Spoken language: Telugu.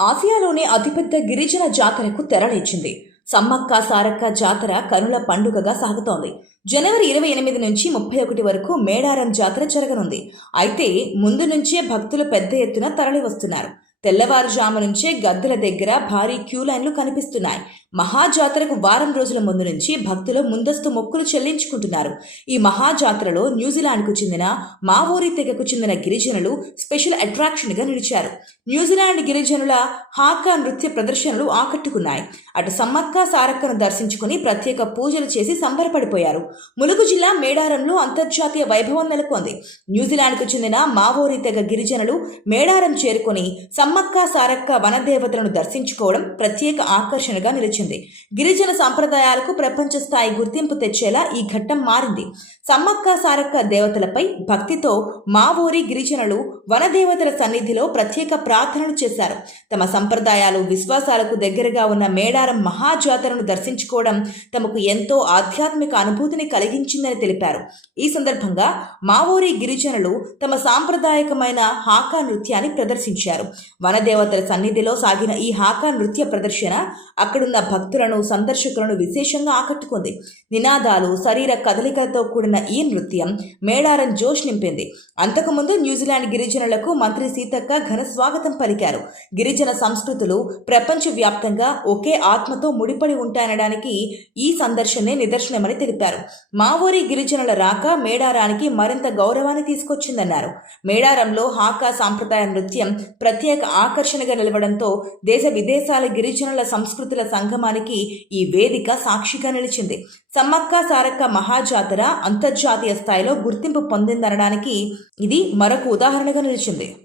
ఆసియాలోనే అతిపెద్ద గిరిజన జాతరకు తెరలేచింది. సమ్మక్క సారక్క జాతర కనుల పండుగగా సాగుతోంది. జనవరి 28 నుంచి 31 వరకు మేడారం జాతర జరగనుంది. అయితే ముందు నుంచే భక్తులు పెద్ద ఎత్తున తరలి వస్తున్నారు. తెల్లవారుజాము నుంచే గద్దెల దగ్గర భారీ క్యూ లైన్లు కనిపిస్తున్నాయి. మహాజాతరకు వారం రోజుల ముందు నుంచి భక్తులు ముందస్తు మొక్కులు చెల్లించుకుంటున్నారు. ఈ మహాజాతరలో న్యూజిలాండ్కు చెందిన మావోరీ తెగకు చెందిన గిరిజనులు స్పెషల్ అట్రాక్షన్గా నిలిచారు. న్యూజిలాండ్ గిరిజనుల హాకా నృత్య ప్రదర్శనలు ఆకట్టుకున్నాయి. అటు సమ్మక్క సారక్కను దర్శించుకుని ప్రత్యేక పూజలు చేసి సంబరపడిపోయారు. ములుగు జిల్లా మేడారంలో అంతర్జాతీయ వైభవం నెలకొంది. న్యూజిలాండ్కు చెందిన మావోరీ తెగ గిరిజనులు మేడారం చేరుకుని సమ్మక్క సారక్క వనదేవతలను దర్శించుకోవడం ప్రత్యేక ఆకర్షణగా నిలిచింది. గిరిజన సంప్రదాయాలకు ప్రపంచ స్థాయి గుర్తింపు తెచ్చేలా ఈ ఘట్టం మారింది. సమ్మక్క సారక్క దేవతలపై భక్తితో మావోరీ గిరిజనులు వనదేవతల సన్నిధిలో ప్రత్యేక ప్రార్థనలు చేశారు. తమ సంప్రదాయాలు విశ్వాసాలకు దగ్గరగా ఉన్న మేడారం మహాజాతరను దర్శించుకోవడం తమకు ఎంతో ఆధ్యాత్మిక అనుభూతిని కలిగించిందని తెలిపారు. ఈ సందర్భంగా మావోరీ గిరిజనులు తమ సాంప్రదాయకమైన హాకా నృత్యాన్ని ప్రదర్శించారు. వనదేవతల సన్నిధిలో సాగిన ఈ హాకా నృత్య ప్రదర్శన అక్కడున్న భక్తులను సందర్శకులను విశేషంగా ఆకట్టుకుంది. నినాదాలు శరీర కదలికలతో కూడిన ఈ నృత్యం మేడారం జోష్ నింపింది. అంతకుముందు న్యూజిలాండ్ గిరిజనులకు మంత్రి సీతక్క ఘన స్వాగతం పలికారు. గిరిజన సంస్కృతులు ప్రపంచవ్యాప్తంగా ఒకే ఆత్మతో ముడిపడి ఉంటాయనడానికి ఈ సందర్శనే నిదర్శనమని తెలిపారు. మావోరీ గిరిజనుల రాక మేడారానికి మరింత గౌరవాన్ని తీసుకొచ్చిందన్నారు. మేడారంలో హాకా సాంప్రదాయ నృత్యం ప్రత్యేక ఆకర్షణగా నిలవడంతో దేశ విదేశాల గిరిజనుల సంస్కృతుల సంగమానికి ఈ వేదిక సాక్షిగా నిలిచింది. సమ్మక్క సారక్క మహాజాతర అంతర్జాతీయ స్థాయిలో గుర్తింపు పొందిందనడానికి ఇది మరొక ఉదాహరణగా నిలిచింది.